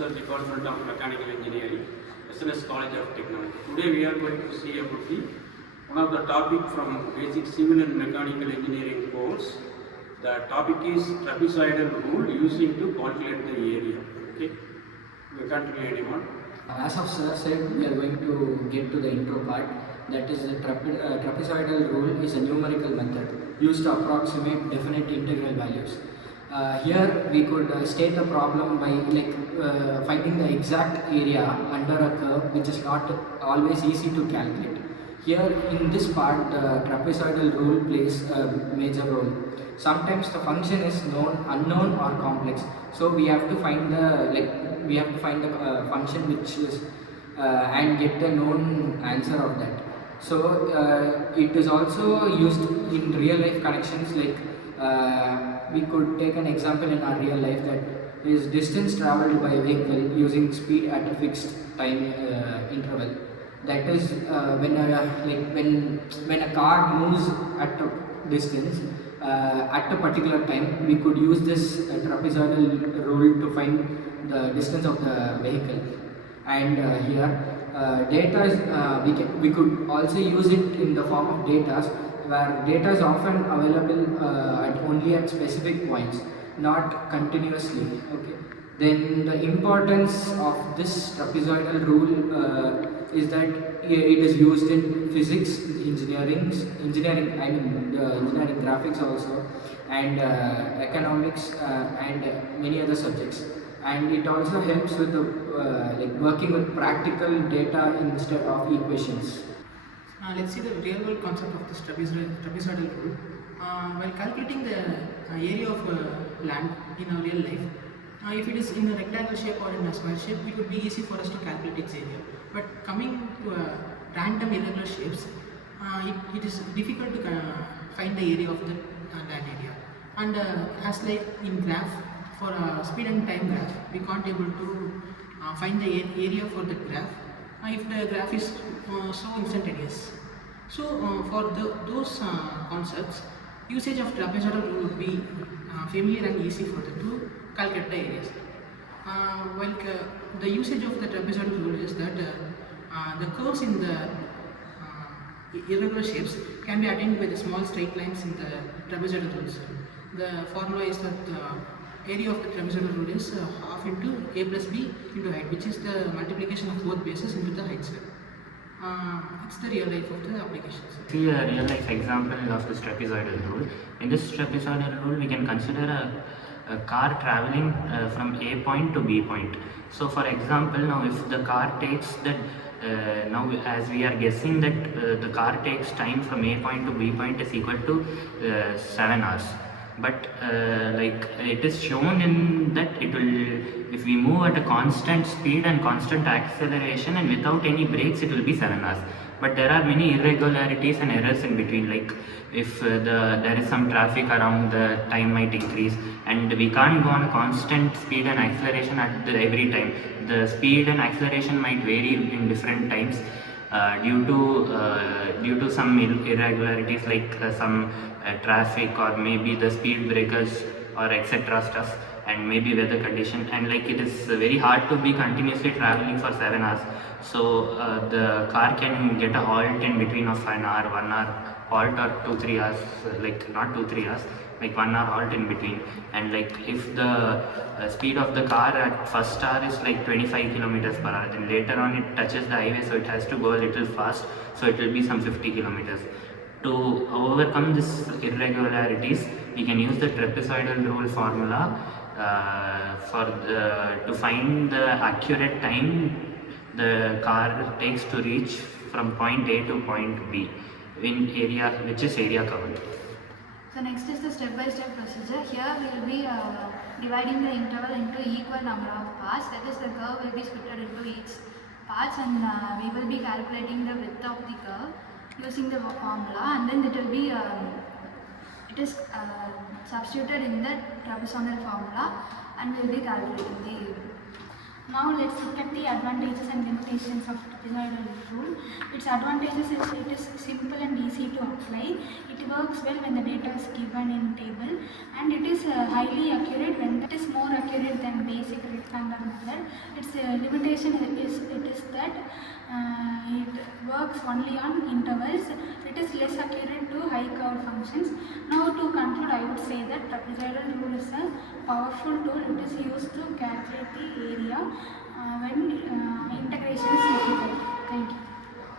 Professor, Department of Mechanical Engineering, SNS College of Technology. Today we are going to see about one of the topic from basic civil and mechanical engineering course. The topic is trapezoidal rule using to calculate the area. Okay, we continue anyone. As of sir said, we are going to get to the intro part. That is the trapezoidal rule is a numerical method used to approximate definite integral values. Here we could state the problem by finding the exact area under a curve, which is not always easy to calculate. Here in this part, the trapezoidal rule plays a major role. Sometimes the function is unknown or complex, so we have to find the function which is and get the known answer of that. So it is also used in real life connections, we could take an example in our real life, that is distance traveled by vehicle using speed at a fixed time interval. That is when a car moves at a distance at a particular time, we could use this trapezoidal rule to find the distance of the vehicle. And here data is, we could also use it in the form of data, where data is often available only at specific points, not continuously. Okay. Then the importance of this trapezoidal rule is that it is used in physics, engineering, engineering graphics also, and economics and many other subjects. And it also helps with the, working with practical data instead of equations. Let's see the real world concept of this trapezoidal rule. While calculating the area of land in our real life, if it is in a rectangle shape or in a square shape, it would be easy for us to calculate its area. But coming to random irregular shapes, it is difficult to find the area of the land area. And as like in graph, for a speed and time graph, we can't able to find the area for the graph if the graph is so instantaneous. So for those concepts, usage of trapezoidal rule would be familiar and easy for them to calculate the areas. The usage of the trapezoidal rule is that the curves in the irregular shapes can be attained by the small straight lines in the trapezoidal rules. The formula is that the area of the trapezoidal rule is half into a plus b into height, which is the multiplication of both bases into the height square. It's the real life of the applications. See a real life example of this trapezoidal rule. In this trapezoidal rule, we can consider a car traveling from A point to B point. So for example, now if the car takes that, now as we are guessing that the car takes time from A point to B point is equal to 7 hours. But it is shown in that it will, if we move at a constant speed and constant acceleration and without any brakes, it will be 7 hours. But there are many irregularities and errors in between, like if there is some traffic around, the time might increase, and we can't go on a constant speed and acceleration at every time. The speed and acceleration might vary in different times due to some irregularities, like some traffic, or maybe the speed breakers or etc. stuff, and maybe weather condition, and it is very hard to be continuously traveling for 7 hours. So the car can get a halt in between of an hour, 1 hour halt, or 2-3 hours, not 2-3 hours, 1 hour halt in between. And if the speed of the car at first hour is 25 kilometers per hour, then later on it touches the highway, so it has to go a little fast, so it will be some 50 kilometers. To overcome this irregularities, we can use the trapezoidal rule formula to find the accurate time the car takes to reach from point A to point B in area, which is area covered. So next is the step-by-step procedure. Here we will be dividing the interval into equal number of parts. That is, the curve will be split into each parts, and we will be calculating the width of the curve using the formula, and then it will be substituted in the trapezoidal formula, and we will be calculating the. Now let's look at the advantages and limitations of trapezoidal rule. It Its advantages is it is simple and easy to apply. It works well when the data is given in table, and it is highly accurate when it is more accurate than basic rectangular method. Its limitation is that it works only on intervals. It is less accurate to high curved functions. Now to conclude, I would say that trapezoidal rule is a powerful tool. It is used to calculate the area when integration is difficult. Thank you.